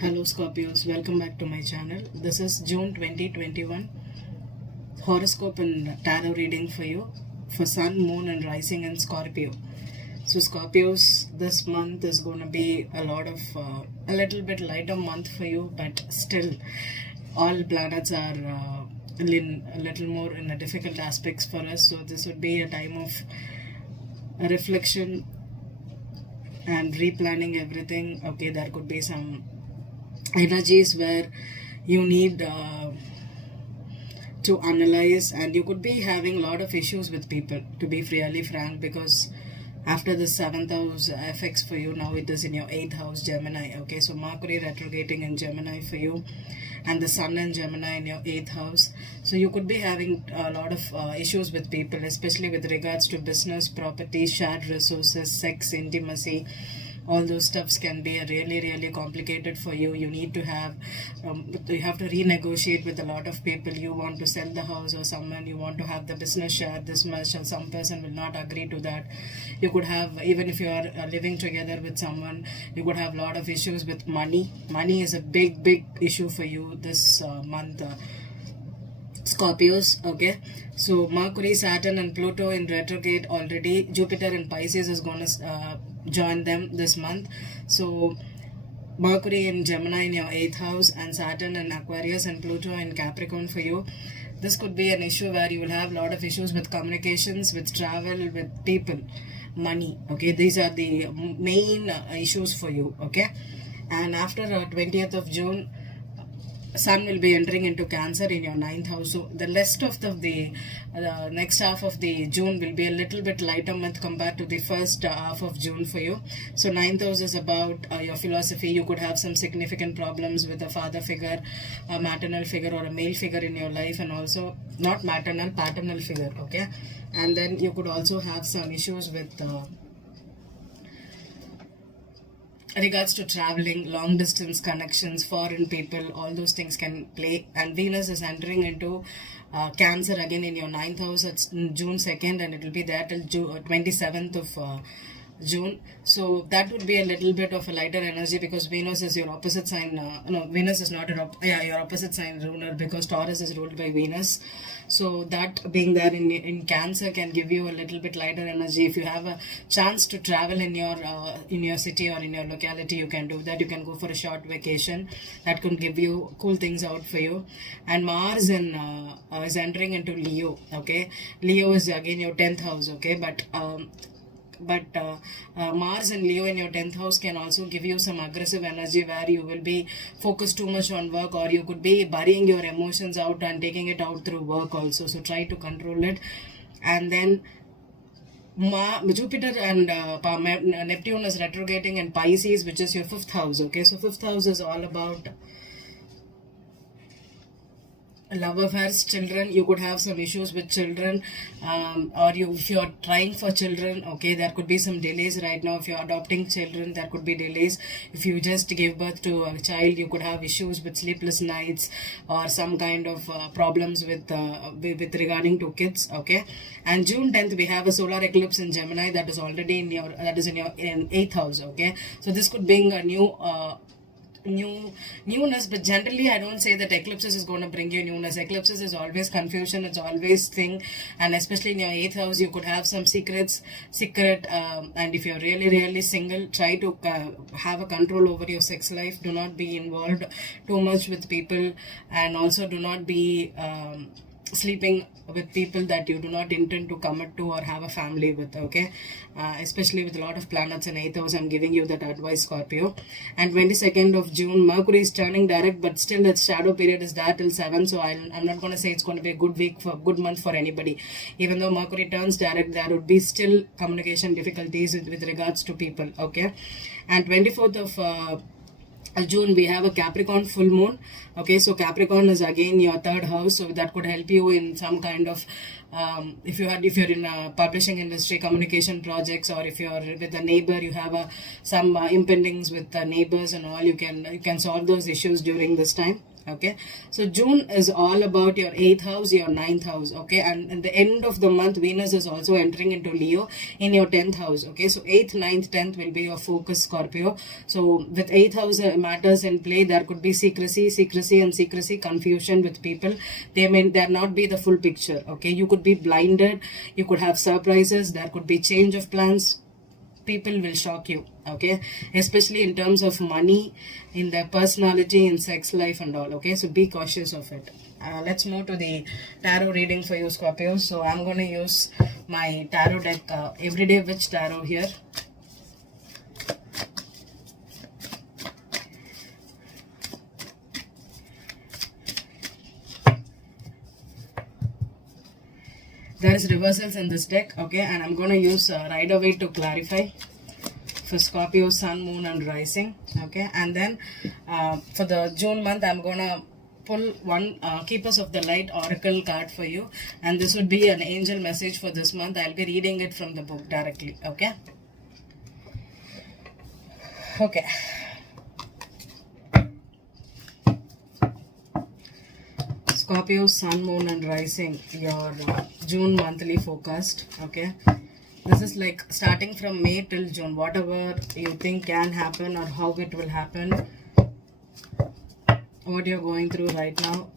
Hello Scorpios, welcome back to my channel. This is June 2021 horoscope and tarot reading for you for Sun, Moon and Rising in Scorpio. So Scorpios, this month is going to be a little bit lighter month for you, but still all planets are a little more in the difficult aspects for us. So this would be a time of reflection and replanning everything. Okay, there could be some energies where you need to analyze, and you could be having a lot of issues with people, to be really frank, because after the 7th house affects for you, now it is in your 8th house, Gemini. Okay, so Mercury retrograding in Gemini for you, and the Sun in Gemini in your 8th house. So you could be having a lot of issues with people, especially with regards to business, property, shared resources, sex, intimacy. All those stuffs can be really complicated for you. You need to have you have to renegotiate with a lot of people. You want to sell the house, or someone you want to have the business share this much, and some person will not agree to that. You could have, even if you are living together with someone, you could have a lot of issues with money. Money is a big issue for you this month, Scorpios. Okay, so Mercury, Saturn and Pluto in retrograde already. Jupiter in Pisces is going to join them this month. So Mercury in Gemini in your 8th house, and Saturn in Aquarius and Pluto in Capricorn for you. This could be an issue where you will have a lot of issues with communications, with travel, with people, money. Okay, these are the main issues for you. Okay, and after 20th of June, Sun will be entering into Cancer in your 9th house. So the rest of the next half of the June will be a little bit lighter month compared to the first half of June for you. So 9th house is about your philosophy. You could have some significant problems with a father figure, a maternal figure or a male figure in your life, and also not maternal, paternal figure. Okay, and then you could also have some issues with regards to traveling, long distance connections, foreign people. All those things can play. And Venus is entering into Cancer again in your 9th house. It's June 2nd, and it will be there till 27th of June. So that would be a little bit of a lighter energy, because Venus is your opposite sign. No, Venus is not your opposite sign ruler, because Taurus is ruled by Venus. So that being there in Cancer can give you a little bit lighter energy. If you have a chance to travel in your city or in your locality, you can do that. You can go for a short vacation. That could give you cool things out for you. And Mars is entering into Leo. Okay, Leo is again your 10th house. Okay, but Mars and Leo in your 10th house can also give you some aggressive energy, where you will be focused too much on work, or you could be burying your emotions out and taking it out through work also. So try to control it. And then Jupiter and Neptune is retrograding in Pisces, which is your 5th house. Okay, so 5th house is all about love affairs, children. You could have some issues with children, or if you're trying for children, okay, there could be some delays right now. If you're adopting children, there could be delays. If you just gave birth to a child, you could have issues with sleepless nights, or some kind of problems with regarding to kids. Okay, and June 10th we have a solar eclipse in Gemini that is already in your 8th house. Okay, so this could bring a newness, but generally I don't say that eclipses is going to bring you newness. Eclipses is always confusion, it's always thing. And especially in your 8th house, you could have some secret and if you're really single, try to have a control over your sex life. Do not be involved too much with people, and also do not be sleeping with people that you do not intend to commit to or have a family with. Okay, especially with a lot of planets in 8th house, I'm giving you that advice, Scorpio. And 22nd of June, Mercury is turning direct, but still its shadow period is there till 7. So I'm not going to say it's going to be a good month for anybody. Even though Mercury turns direct, there would be still communication difficulties with regards to people. Okay, and 24th of June we have a Capricorn full moon. Okay, so Capricorn is again your 3rd house, so that could help you in some kind of if you're in a publishing industry, communication projects, or if you're with a neighbor, you have some impendings with neighbors and all. You can solve those issues during this time. Okay, so June is all about your 8th house, your 9th house. Okay, and at the end of the month, Venus is also entering into Leo in your 10th house. Okay, so 8th, 9th, 10th will be your focus, Scorpio. So with 8th house matters in play, there could be secrecy, confusion with people. They may there not be the full picture. Okay, you could be blinded, you could have surprises, there could be change of plans. People will shock you, okay, especially in terms of money, in their personality, in sex life and all. Okay, so be cautious of it. Let's move to the tarot reading for you, Scorpio. So I'm going to use my tarot deck, Everyday Witch Tarot here. There is reversals in this deck, okay, and I'm going to use Rider-Waite to clarify for Scorpio, Sun, Moon and Rising, okay. And then for the June month, I'm going to pull one Keepers of the Light Oracle card for you, and this would be an angel message for this month. I'll be reading it from the book directly, okay. Okay. Scorpio, Sun, Moon and Rising, your June monthly forecast, okay. This is like starting from May till June, whatever you think can happen or how it will happen, what you're going through right now,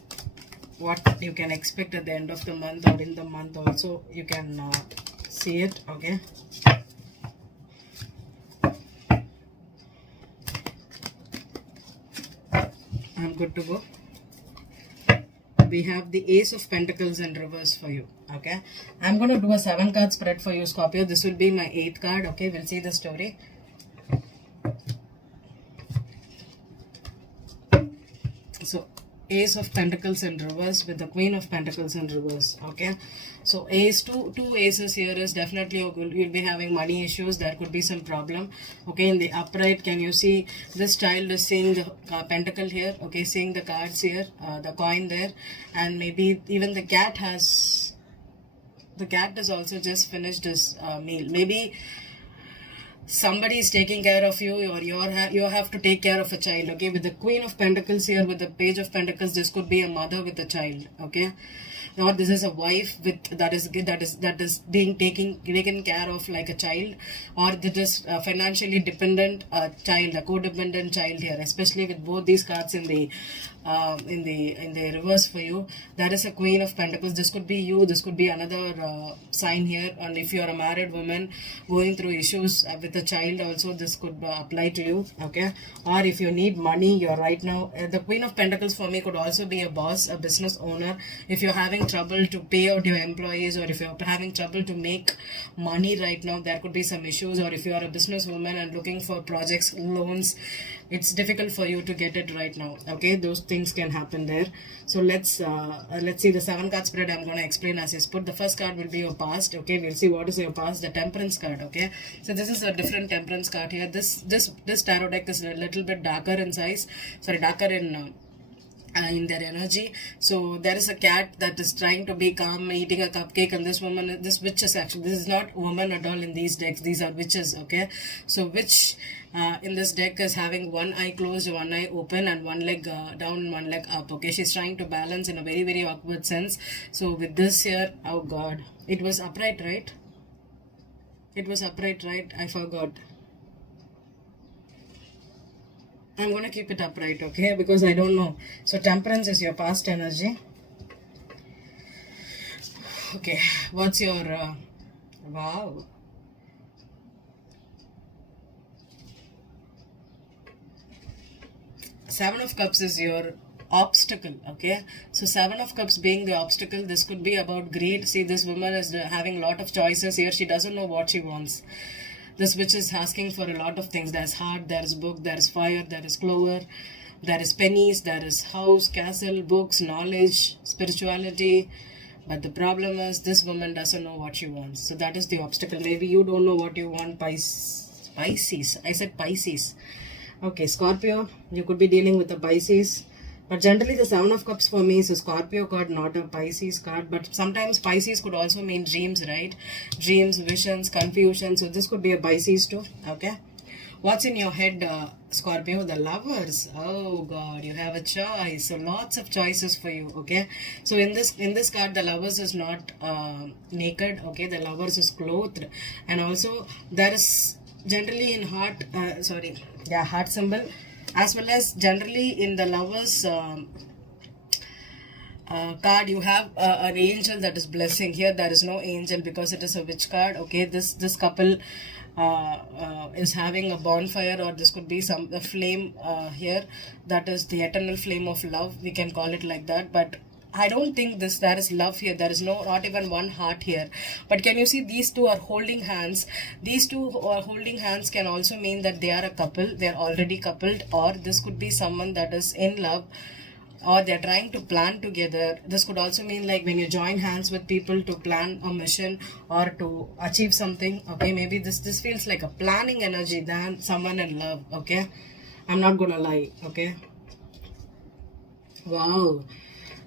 what you can expect at the end of the month or in the month also, you can see it, okay. I'm good to go. We have the Ace of Pentacles in reverse for you, okay. I'm going to do a 7 card spread for you, Scorpio. This will be my 8th card, okay. We'll see the story. So Ace of Pentacles in reverse with the Queen of Pentacles in reverse, okay. So ace, two aces here is definitely you'll be having money issues. There could be some problem, okay. In the upright, can you see this child is seeing the pentacle here, okay, seeing the cards here, the coin there, and maybe even the cat has also just finished his meal. Maybe somebody is taking care of you, or you have to take care of a child, okay. With the Queen of Pentacles here, with the Page of Pentacles, this could be a mother with a child, okay. Or this is a wife with that is being taken care of like a child, or that is financially dependent child, a codependent child here. Especially with both these cards in the reverse for you, that is a Queen of Pentacles. This could be you, this could be another sign here. And if you are a married woman going through issues with a child also, this could apply to you, okay. Or if you need money, you're right now the Queen of Pentacles for me could also be a boss, a business owner. If you're having trouble to pay out your employees, or if you're having trouble to make money right now, there could be some issues. Or if you are a businesswoman and looking for projects, loans, it's difficult for you to get it right now, okay. Those things can happen there. So let's see the 7 card spread. I'm going to explain as is put. The first card will be your past, okay. We'll see what is your past. The Temperance card, okay. So this is a different Temperance card here. This tarot deck is a little bit darker in size, darker in their energy. So there is a cat that is trying to be calm, eating a cupcake, and this witch is actually, this is not woman at all in these decks, these are witches, okay. So witch in this deck is having one eye closed, one eye open, and one leg down and one leg up, okay. She's trying to balance in a very, very awkward sense. So with this here, oh god, it was upright, right? It was upright, right? I forgot. I'm going to keep it upright, okay, because I don't know. So Temperance is your past energy. Okay, what's your wow. Seven of Cups is your obstacle, okay. So 7 of Cups being the obstacle, this could be about greed. See, this woman is having a lot of choices here. She doesn't know what she wants. This witch is asking for a lot of things. There's heart, there's book, there's fire, there is clover, there is pennies, there is house, castle, books, knowledge, spirituality. But the problem is this woman doesn't know what she wants. So that is the obstacle. Maybe you don't know what you want. Pisces. I said Pisces. Okay, Scorpio, you could be dealing with the Pisces. But generally the 7 of Cups for me is a Scorpio card, not a Pisces card. But sometimes Pisces could also mean dreams, right? Dreams, visions, confusion. So this could be a Pisces too, okay? What's in your head, Scorpio? The lovers. Oh God, you have a choice. So lots of choices for you. Okay. So in this card, the lovers is not naked. Okay, the lovers is clothed, and also there is generally in heart. Heart symbol, as well as generally in the lovers. Card, you have an angel that is blessing. Here there is no angel because it is a witch card. Okay, this couple is having a bonfire, or this could be a flame here, that is the eternal flame of love, we can call it like that. But I don't think there is love here. There is not even one heart here. But can you see these two are holding hands? These two are holding hands can also mean that they are a couple. They are already coupled, or this could be someone that is in love, or they're trying to plan together. This could also mean like when you join hands with people to plan a mission or to achieve something. Okay, maybe this feels like a planning energy than someone in love. Okay, I'm not gonna lie. Okay, wow.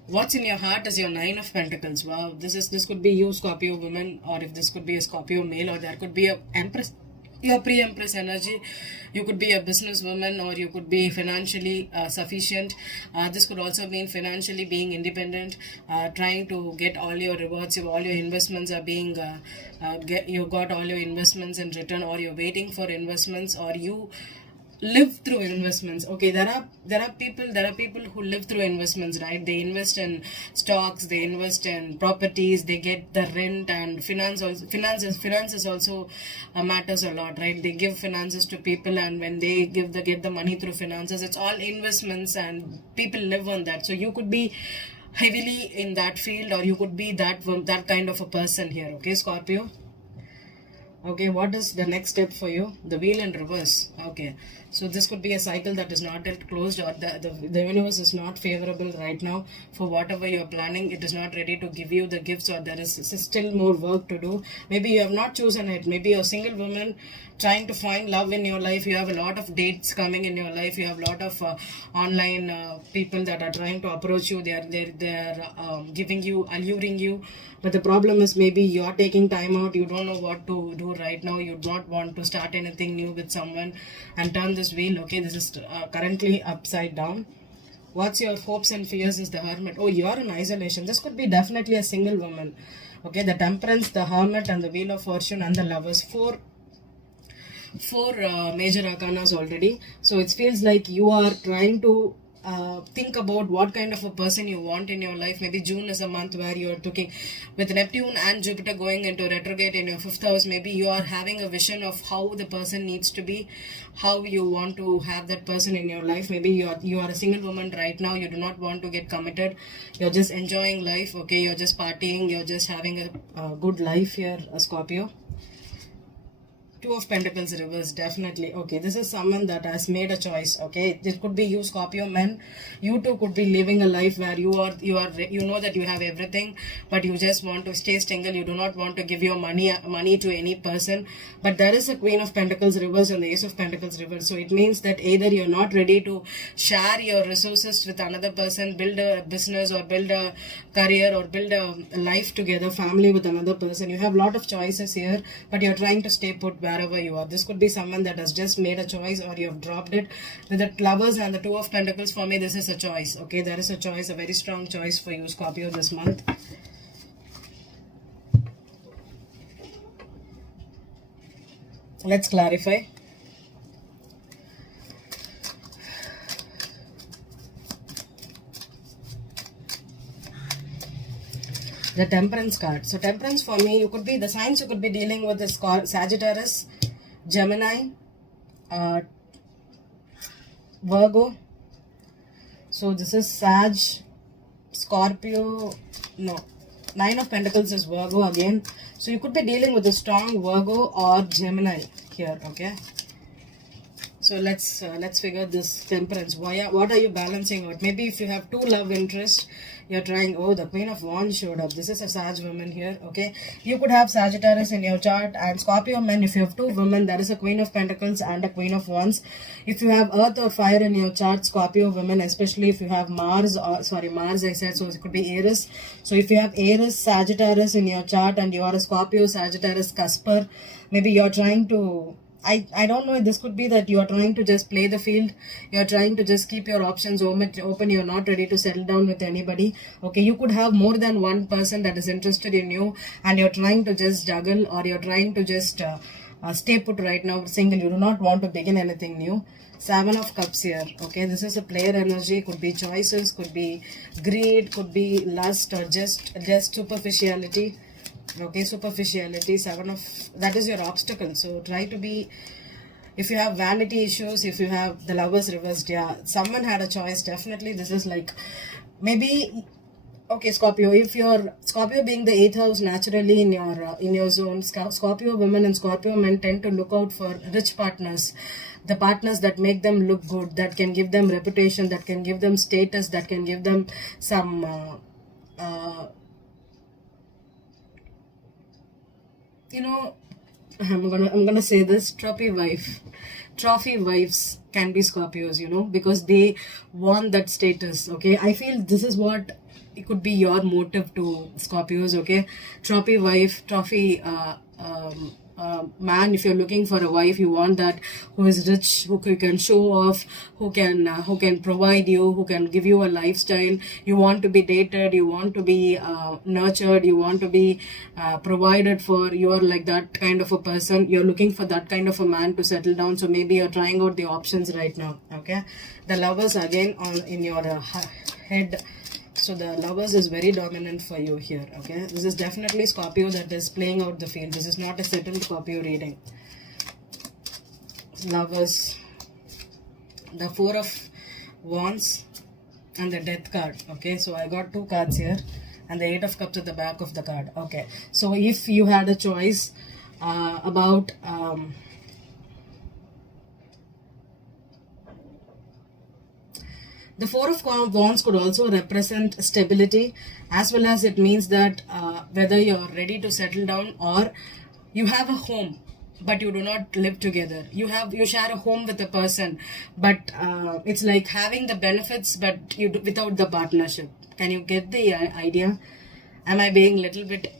What's in your heart is your Nine of Pentacles. Wow, this could be you, Scorpio woman, or if this could be a Scorpio male, or there could be a Empress, your pre-Empress energy. You could be a businesswoman, or you could be financially sufficient. This could also mean financially being independent, trying to get all your rewards. All your investments are being you got all your investments in return, or you're waiting for investments, or you live through investments. Okay, there are people who live through investments, right? They invest in stocks, they invest in properties, they get the rent, and finances also matters a lot, right? They give finances to people, and when they get the money through finances, it's all investments, and people live on that. So you could be heavily in that field, or you could be that kind of a person here. Okay, Scorpio. Okay, what is the next step for you? The wheel in reverse. Okay, so this could be a cycle that is not yet closed, or the universe is not favorable right now for whatever you're planning. It is not ready to give you the gifts, or there is still more work to do. Maybe you have not chosen it. Maybe you're a single woman trying to find love in your life. You have a lot of dates coming in your life. You have a lot of online people that are trying to approach you. They're giving you, alluring you. But the problem is maybe you're taking time out. You don't know what to do right now. You don't want to start anything new with someone and turn this wheel. Okay, this is currently upside down. What's your hopes and fears is the Hermit. Oh, you're in isolation. This could be definitely a single woman. Okay, the Temperance, the Hermit, and the Wheel of Fortune, and the Lovers. Four major arcanas already. So it feels like you are trying to think about what kind of a person you want in your life. Maybe June is a month where you are looking, with Neptune and Jupiter going into retrograde in your 5th house. Maybe you are having a vision of how the person needs to be, how you want to have that person in your life. Maybe you are a single woman right now. You do not want to get committed. You're just enjoying life. Okay, you're just partying. You're just having a good life here, Scorpio. Two of Pentacles reverse, definitely. Okay, this is someone that has made a choice. Okay, this could be you, Scorpio men. You too could be living a life where you know that you have everything, but you just want to stay single. You do not want to give your money to any person. But there is a Queen of Pentacles reverse and the Ace of Pentacles reverse. So it means that either you're not ready to share your resources with another person, build a business, or build a career, or build a life together, family with another person. You have a lot of choices here, but you're trying to stay put wherever you are. This could be someone that has just made a choice, or you have dropped it. With the Lovers and the Two of Pentacles, for me this is a choice. Okay, there is a choice, a very strong choice for you, Scorpio, this month. Let's clarify. The Temperance card. So Temperance for me, you could be, the signs you could be dealing with is Sagittarius, Gemini, Virgo. So this is Sag, Scorpio, no, Nine of Pentacles is Virgo again. So you could be dealing with a strong Virgo or Gemini here, okay? So let's figure this Temperance. What are you balancing out? Maybe if you have two love interests, you're trying. Oh, the Queen of Wands showed up. This is a Sag woman here. Okay, you could have Sagittarius in your chart, and Scorpio men. If you have two women, there is a Queen of Pentacles and a Queen of Wands. If you have Earth or Fire in your chart, Scorpio women, especially if you have Mars, Mars I said, so it could be Aries. So if you have Aries, Sagittarius in your chart, and you are a Scorpio, Sagittarius, Cusper, maybe you're trying to I don't know, this could be that you are trying to just play the field, you're trying to just keep your options open, you're not ready to settle down with anybody. Okay, you could have more than one person that is interested in you, and you're trying to just juggle, or you're trying to just stay put right now single. You do not want to begin anything new. Seven of Cups here. Okay, this is a player energy. Could be choices, could be greed, could be lust, or just superficiality. Okay, superficiality. That is your obstacle. So try to be, if you have vanity issues, if you have the Lovers reversed, yeah, someone had a choice. Definitely this is like, maybe, okay, Scorpio, if you're Scorpio being the 8th house naturally in your zone, Scorpio women and Scorpio men tend to look out for rich partners, the partners that make them look good, that can give them reputation, that can give them status, that can give them some I'm gonna say this, trophy wives can be Scorpios, because they want that status. Okay, I feel this is what it could be your motive to Scorpios. Okay, trophy wife, trophy man. If you're looking for a wife, you want that who is rich, who can show off, who can provide you, who can give you a lifestyle. You want to be dated, you want to be nurtured, you want to be provided for. You are like that kind of a person. You're looking for that kind of a man to settle down. So maybe you're trying out the options right now. Okay, the Lovers again in your head. So the Lovers is very dominant for you here. Okay, this is definitely Scorpio that is playing out the field. This is not a settled Scorpio reading. Lovers, the Four of Wands and the Death card. Okay, so I got two cards here, and the Eight of Cups at the back of the card. Okay, so if you had a choice about the Four of Wands could also represent stability, as well as it means that whether you're ready to settle down or you have a home but you do not live together. You share a home with a person, but it's like having the benefits but without the partnership. Can you get the idea? Am I being a little bit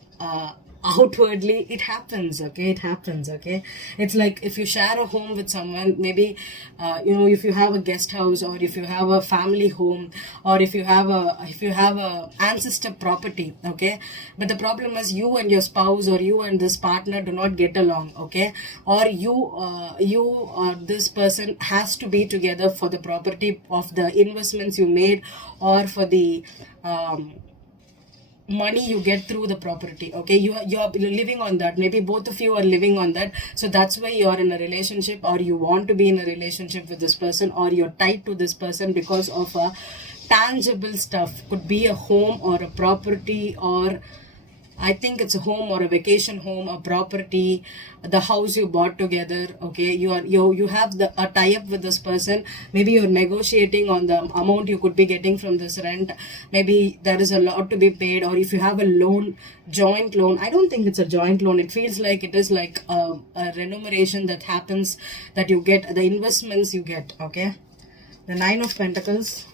outwardly? It happens. Okay, it happens. Okay, it's like if you share a home with someone, maybe if you have a guest house, or if you have a family home, or if you have a ancestor property. Okay, but the problem is you and your spouse, or you and this partner do not get along. Okay, or you or this person has to be together for the property of the investments you made, or for the money you get through the property. Okay, you're living on that. Maybe both of you are living on that. So that's why you're in a relationship, or you want to be in a relationship with this person, or you're tied to this person because of a tangible stuff. Could be a home or a property, or I think it's a home or a vacation home, a property, the house you bought together. Okay, you have a tie-up with this person. Maybe you're negotiating on the amount you could be getting from this rent. Maybe there is a lot to be paid, or if you have a loan, joint loan. I don't think it's a joint loan. It feels like it is like a remuneration that happens, that you get, the investments you get. Okay, the Nine of Pentacles.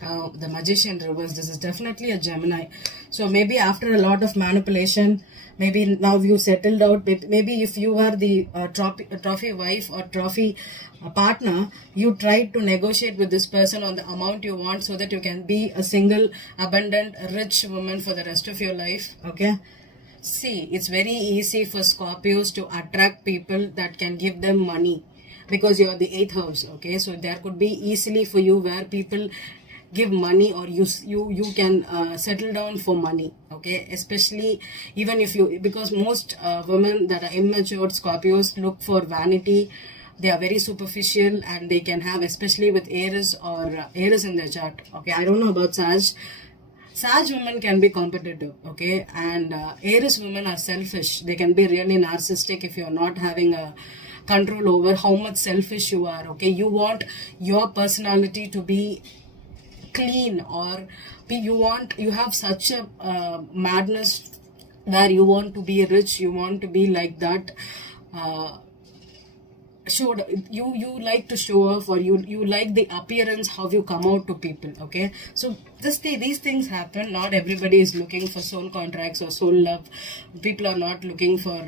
The Magician reverse. This is definitely a Gemini. So maybe after a lot of manipulation, maybe now you settled out. Maybe if you are the trophy wife or trophy partner, you tried to negotiate with this person on the amount you want, so that you can be a single, abundant, rich woman for the rest of your life. Okay. See, it's very easy for Scorpios to attract people that can give them money, because you're the 8th house. Okay, so there could be easily for you where people give money, or you can settle down for money. Okay, especially even if you, because most women that are immature Scorpios look for vanity. They are very superficial, and they can have, especially with Aries or Aries in their chart. Okay, I don't know about Sag women can be competitive. Okay, and Aries women are selfish. They can be really narcissistic if you're not having a control over how much selfish you are. Okay, you want your personality to be clean, or you have such a madness where you want to be rich, you want to be like that, you like to show off, or you like the appearance, how you come out to people. Okay, so these things happen. Not everybody is looking for soul contracts or soul love. People are not looking for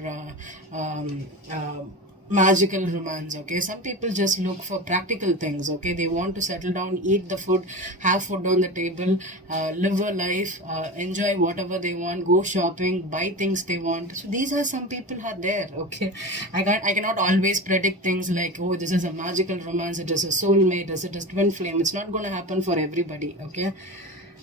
magical romance. Okay, some people just look for practical things. Okay, they want to settle down, eat the food, have food on the table, live a life, enjoy whatever they want, go shopping, buy things they want. So these are some people are there. Okay, I cannot always predict things like, oh, this is a magical romance, it is a soulmate, it is twin flame. It's not going to happen for everybody. Okay,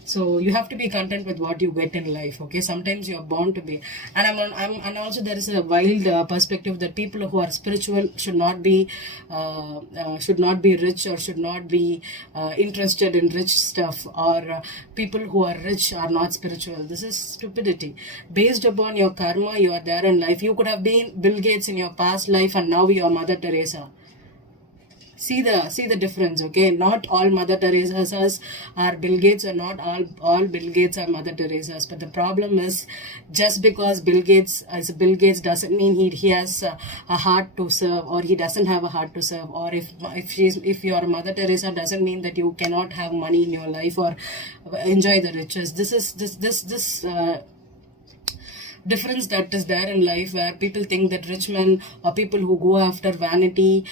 so you have to be content with what you get in life. Okay, sometimes you are born to be. And and also there is a wild perspective that people who are spiritual should not be rich, or should not be interested in rich stuff, or people who are rich are not spiritual. This is stupidity. Based upon your karma, you are there in life. You could have been Bill Gates in your past life, and now you are Mother Teresa. See the difference. Okay, not all Mother Teresas are Bill Gates, or not all Bill Gates are Mother Teresas. But the problem is, just because Bill Gates is Bill Gates doesn't mean he has a heart to serve, or he doesn't have a heart to serve. Or if you are Mother Teresa, doesn't mean that you cannot have money in your life or enjoy the riches. This difference that is there in life, where people think that rich men or people who go after vanity,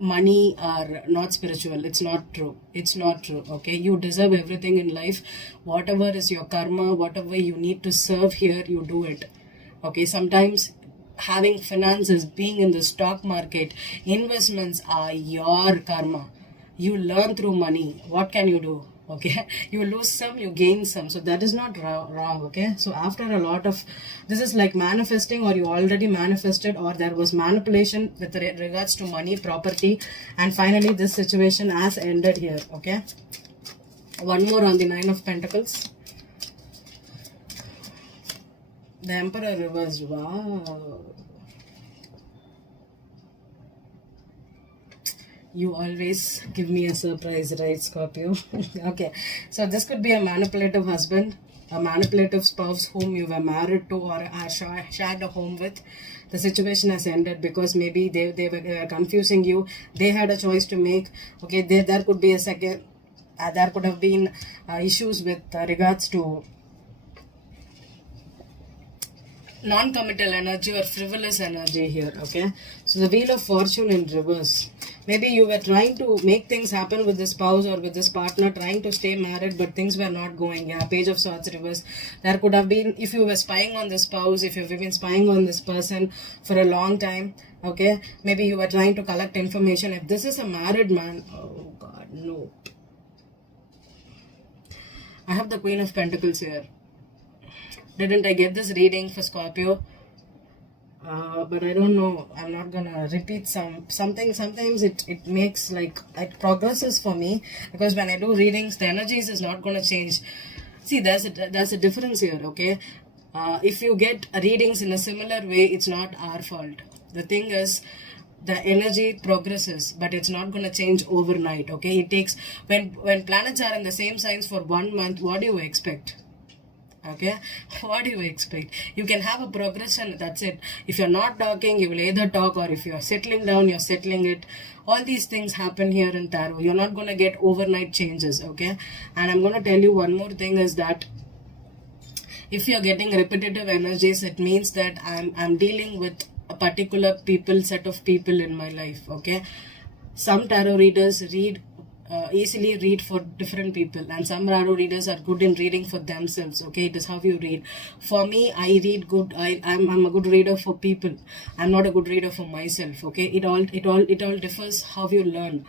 money, are not spiritual. It's not true. It's not true. Okay, you deserve everything in life. Whatever is your karma, whatever you need to serve here, you do it. Okay, sometimes having finances, being in the stock market, investments are your karma. You learn through money. What can you do? Okay, you lose some, you gain some. So that is not wrong. Okay, so after a lot of, this is like manifesting, or you already manifested, or there was manipulation with regards to money, property, and finally this situation has ended here. Okay, one more on the Nine of Pentacles. The Emperor reversed. Wow. You always give me a surprise, right, Scorpio? Okay, so this could be a manipulative husband, a manipulative spouse whom you were married to, or shared a home with. The situation has ended because maybe they were confusing you. They had a choice to make. Okay, there could be a second, there could have been issues with regards to non-committal energy or frivolous energy here. Okay, so the Wheel of Fortune in reverse. Maybe you were trying to make things happen with this spouse or with this partner, trying to stay married, but things were not going. Yeah, Page of Swords reverse. There could have been, if you were spying on this spouse, if you've been spying on this person for a long time. Okay, maybe you were trying to collect information. If this is a married man, oh God, no. I have the Queen of Pentacles here. Didn't I get this reading for Scorpio? But I don't know. I'm not gonna repeat something. Sometimes it makes like, it progresses for me, because when I do readings, the energies is not gonna change. See, there's a difference here. Okay, if you get readings in a similar way, it's not our fault. The thing is, the energy progresses, but it's not going to change overnight. Okay, it takes, when planets are in the same signs for 1 month, what do you expect? Okay, what do you expect? You can have a progression, that's it. If you're not talking, you will either talk, or if you're settling down, you're settling it. All these things happen here in tarot. You're not going to get overnight changes. Okay, and I'm going to tell you one more thing is that if you're getting repetitive energies, it means that I'm dealing with a particular set of people in my life. Okay, some tarot readers easily read for different people, and some tarot readers are good in reading for themselves. Okay, it is how you read. For me, I read good. I'm a good reader for people. I'm not a good reader for myself. Okay, it all differs how you learn.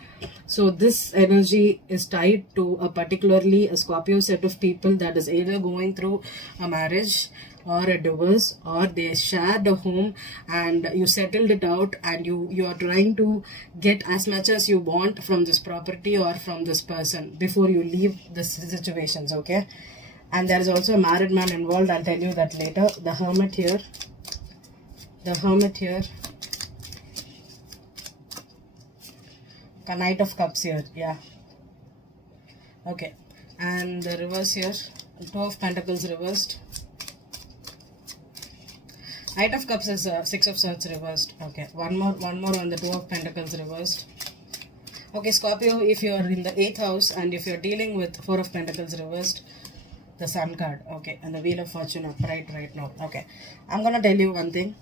So this energy is tied to particularly a Scorpio set of people that is either going through a marriage or a divorce, or they shared a home and you settled it out, and you are trying to get as much as you want from this property or from this person before you leave the situations. Okay, and there is also a married man involved. I'll tell you that later. The Hermit here, the Knight of Cups here. Yeah, okay, and the reverse here, Two of Pentacles reversed. Knight of Cups is Six of Swords reversed. Okay, one more on the Two of Pentacles reversed. Okay, Scorpio, if you are in the 8th house and if you are dealing with Four of Pentacles reversed, the Sun card. Okay, and the Wheel of Fortune upright right now. Okay, I'm gonna tell you one thing.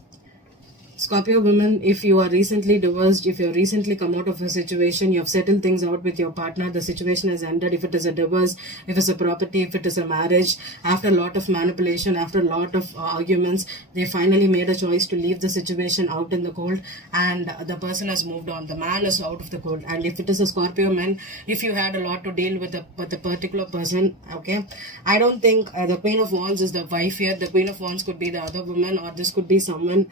Scorpio women, if you are recently divorced, if you've recently come out of a situation, you've settled things out with your partner, the situation has ended. If it is a divorce, if it's a property, if it is a marriage, after a lot of manipulation, after a lot of arguments, they finally made a choice to leave the situation out in the cold, and the person has moved on. The man is out of the cold. And if it is a Scorpio man, if you had a lot to deal with a particular person, okay, I don't think the Queen of Wands is the wife here. The Queen of Wands could be the other woman, or this could be someone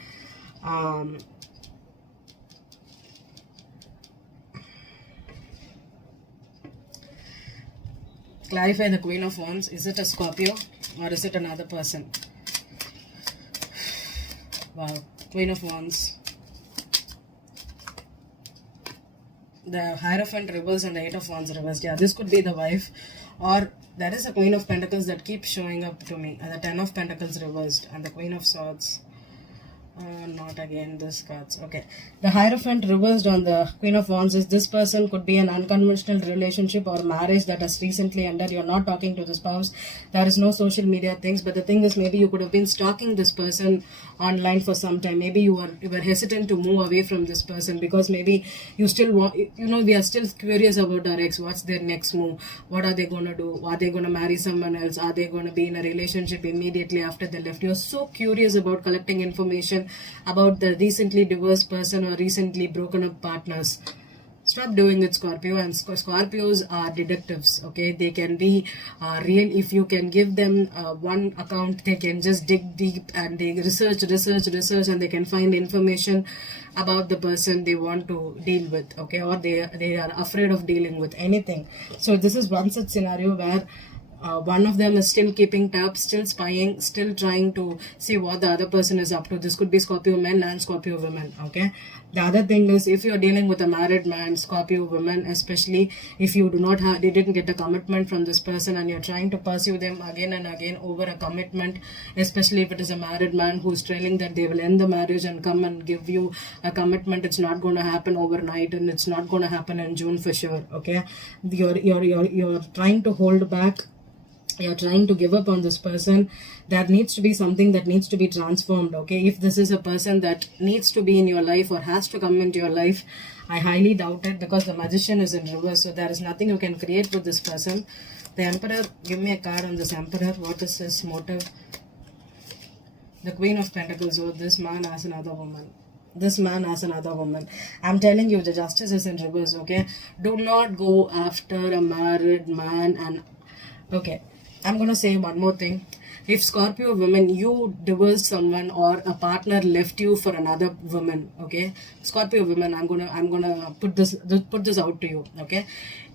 clarify the Queen of Wands. Is it a Scorpio or is it another person? Wow, Queen of Wands. The Hierophant reversed and the Eight of Wands reversed. Yeah, this could be the wife, or there is a Queen of Pentacles that keeps showing up to me, and the Ten of Pentacles reversed and the Queen of Swords. Not again this cards. Okay, the Hierophant reversed on the Queen of Wands is this person could be an unconventional relationship or marriage that has recently ended. You're not talking to the spouse. There is no social media things, but the thing is, maybe you could have been stalking this person online for some time. Maybe you were hesitant to move away from this person because maybe you still want, we are still curious about our ex. What's their next move? What are they gonna do? Are they gonna marry someone else? Are they gonna be in a relationship immediately after they left? You're so curious about collecting information about the recently divorced person or recently broken up partners. Stop doing it, Scorpio. And Scorpios are detectives, okay? They can be real. If you can give them one account, they can just dig deep and they research, and they can find information about the person they want to deal with, okay? Or they are afraid of dealing with anything. So this is one such scenario where one of them is still keeping tabs, still spying, still trying to see what the other person is up to. This could be Scorpio men and Scorpio women, okay? The other thing is, if you're dealing with a married man, Scorpio women, especially if you do not have, they didn't get a commitment from this person and you're trying to pursue them again and again over a commitment, especially if it is a married man who's trailing that they will end the marriage and come and give you a commitment. It's not going to happen overnight and it's not going to happen in June for sure, okay? You're trying to hold back. You're trying to give up on this person. There needs to be something that needs to be transformed, okay? If this is a person that needs to be in your life or has to come into your life, I highly doubt it because the Magician is in reverse, so there is nothing you can create with this person. The Emperor, give me a card on this Emperor. What is his motive? The Queen of Pentacles. Oh, this man has another woman. This man has another woman. I'm telling you, the Justice is in reverse, okay? Do not go after a married man. And okay, I'm going to say one more thing. If Scorpio women, you divorced someone or a partner left you for another woman, okay? Scorpio women, I'm gonna put this out to you, okay?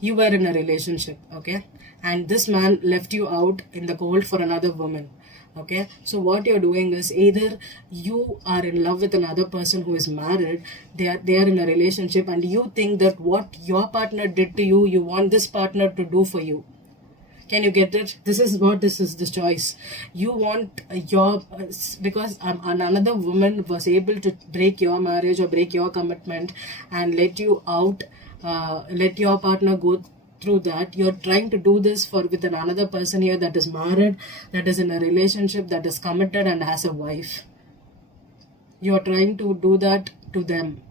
You were in a relationship, okay? And this man left you out in the cold for another woman, okay? So what you're doing is, either you are in love with another person who is married, they are in a relationship, and you think that what your partner did to you, you want this partner to do for you. Can you get it? This is the choice. You want because another woman was able to break your marriage or break your commitment and let you out, let your partner go through that. You're trying to do this with another person here that is married, that is in a relationship, that is committed and has a wife. You're trying to do that to them.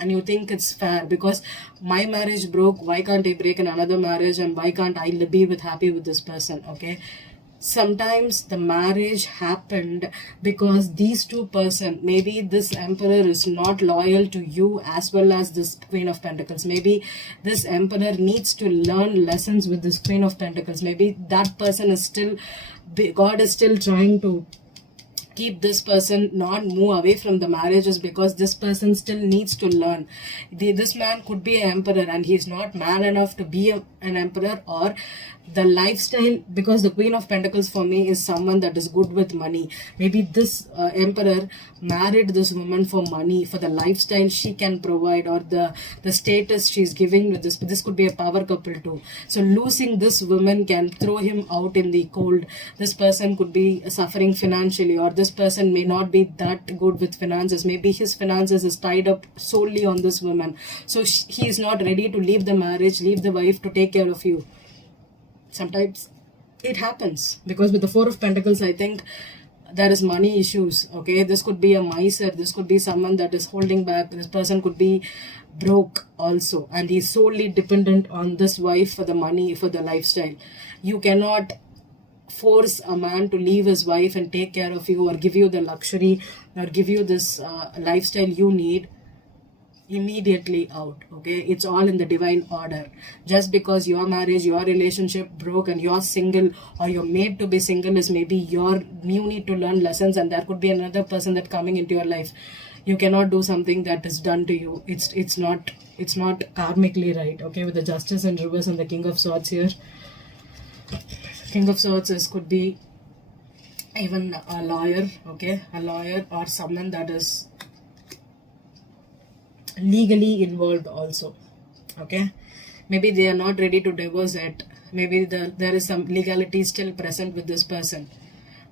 And you think it's fair because my marriage broke, why can't I break in another marriage, and why can't I be happy with this person, okay? Sometimes the marriage happened because these two person, maybe this Emperor is not loyal to you as well as this Queen of Pentacles. Maybe this Emperor needs to learn lessons with this Queen of Pentacles. Maybe that person is still, God is still trying to keep this person not move away from the marriages because this person still needs to learn. This man could be an emperor and he's not man enough to be an emperor, or the lifestyle, because the Queen of Pentacles for me is someone that is good with money. Maybe this emperor married this woman for money, for the lifestyle she can provide, or the status she's giving with this. But this could be a power couple too. So losing this woman can throw him out in the cold. This person could be suffering financially, or this person may not be that good with finances. Maybe his finances is tied up solely on this woman. So he is not ready to leave the marriage, leave the wife to take care of you. Sometimes it happens because with the Four of Pentacles, I think there is money issues. Okay, this could be a miser, this could be someone that is holding back, this person could be broke also, and he's solely dependent on this wife for the money, for the lifestyle. You cannot force a man to leave his wife and take care of you, or give you the luxury, or give you this lifestyle you need immediately out. Okay, it's all in the divine order. Just because your marriage, your relationship broke and you're single, or you're made to be single, is maybe you need to learn lessons, and there could be another person that coming into your life. You cannot do something that is done to you. It's not karmically right. Okay, with the Justice in reverse and the King of Swords here. King of Swords could be even a lawyer. Okay, a lawyer, or someone that is legally involved also. Okay, maybe they are not ready to divorce yet. Maybe there is some legality still present with this person.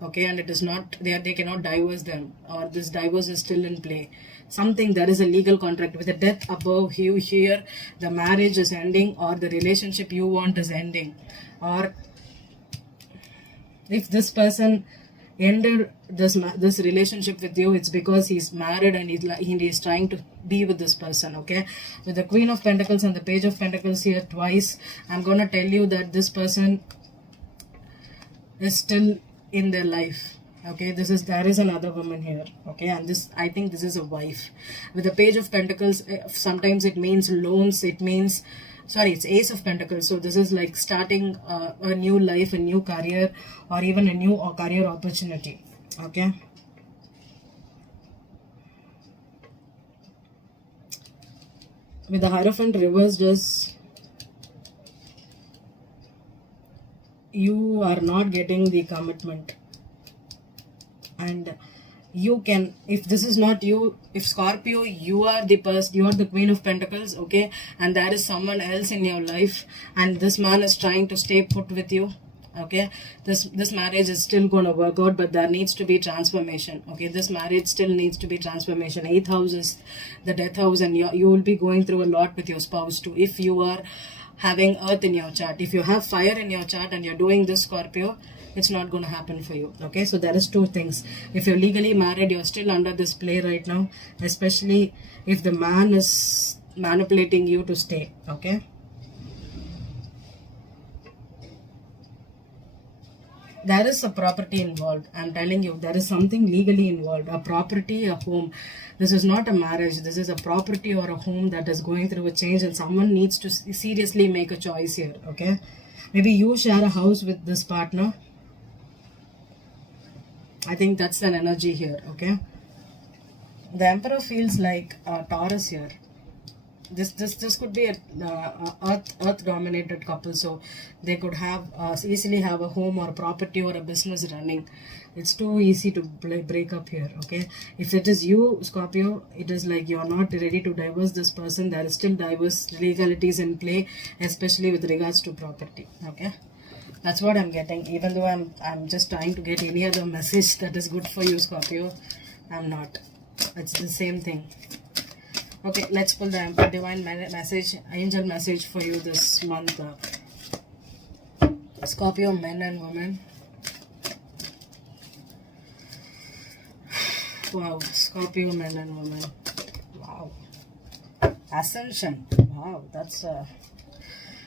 Okay, and it is not, they cannot divorce them, or this divorce is still in play. Something, there is a legal contract with the death above you here. The marriage is ending, or the relationship you want is ending. Or if this person ended this relationship with you, it's because he's married and he's trying to be with this person. Okay, with the Queen of Pentacles and the Page of Pentacles here twice, I'm gonna tell you that this person is still in their life. Okay, there is another woman here. Okay, and I think this is a wife. With the Page of Pentacles, sometimes it means loans, it means, sorry, it's Ace of Pentacles. So this is like starting a new life, a new career, or even a new career opportunity. Okay, with the Hierophant reversed is, you are not getting the commitment, and you can, if this is not you, if Scorpio, you are the person, you are the Queen of Pentacles. Okay, and there is someone else in your life, and this man is trying to stay put with you. Okay, this marriage is still going to work out, but there needs to be transformation. Okay, this marriage still needs to be transformation. 8th house is the death house, and you will be going through a lot with your spouse too. If you are having earth in your chart, if you have fire in your chart and you're doing this, Scorpio, it's not going to happen for you. Okay, so there is two things. If you're legally married, you're still under this play right now, especially if the man is manipulating you to stay. Okay, there is a property involved. I'm telling you, there is something legally involved. A property, a home. This is not a marriage. This is a property or a home that is going through a change, and someone needs to seriously make a choice here. Okay, maybe you share a house with this partner. I think that's an energy here. Okay, the Emperor feels like Taurus here. This could be a earth dominated couple, so they could have easily have a home or property or a business running. It's too easy to break up here. Okay, if it is you, Scorpio, it is like you're not ready to divorce this person. There is still diverse legalities in play, especially with regards to property. Okay, that's what I'm getting. Even though I'm just trying to get any other message that is good for you, Scorpio, I'm not. It's the same thing. Okay, let's pull the divine message, angel message for you this month. Scorpio, men and women. Wow, Scorpio, men and women. Wow. Ascension. Wow, that's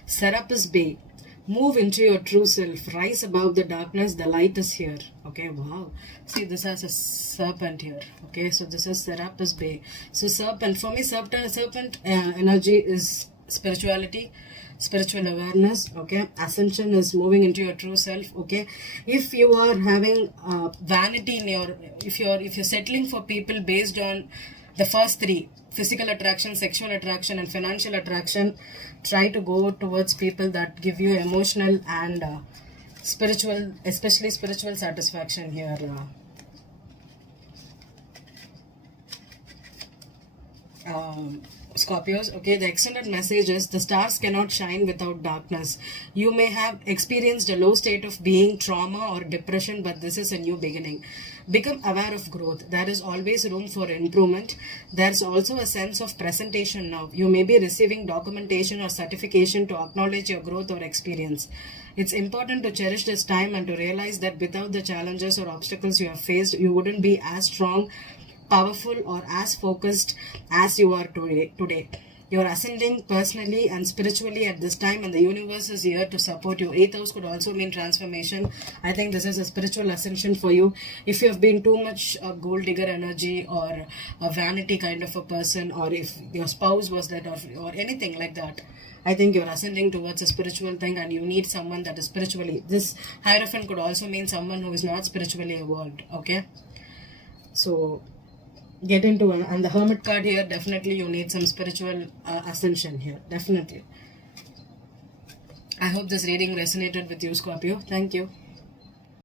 Serapis Bay. Move into your true self. Rise above the darkness. The light is here. Okay, wow. See, this has a serpent here. Okay, so this is Serapis Bay. So serpent, for me, serpent energy is spirituality, spiritual awareness. Okay, ascension is moving into your true self. Okay, if you are having vanity in your, if you're settling for people based on the first three, physical attraction, sexual attraction, and financial attraction, try to go towards people that give you emotional and spiritual, especially spiritual satisfaction here. Scorpios. Okay, the extended message is the stars cannot shine without darkness. You may have experienced a low state of being, trauma, or depression, but this is a new beginning. Become aware of growth. There is always room for improvement. There's also a sense of presentation now. You may be receiving documentation or certification to acknowledge your growth or experience. It's important to cherish this time and to realize that without the challenges or obstacles you have faced, you wouldn't be as strong, powerful, or as focused as you are today. You're ascending personally and spiritually at this time, and the universe is here to support you. 8th house could also mean transformation. I think this is a spiritual ascension for you. If you have been too much gold digger energy or a vanity kind of a person, or if your spouse was that, or anything like that, I think you're ascending towards a spiritual thing and you need someone that is spiritually. This Hierophant could also mean someone who is not spiritually evolved. Okay, so get into it. And the Hermit card here, definitely you need some spiritual ascension here, definitely. I hope this reading resonated with you, Scorpio. Thank you.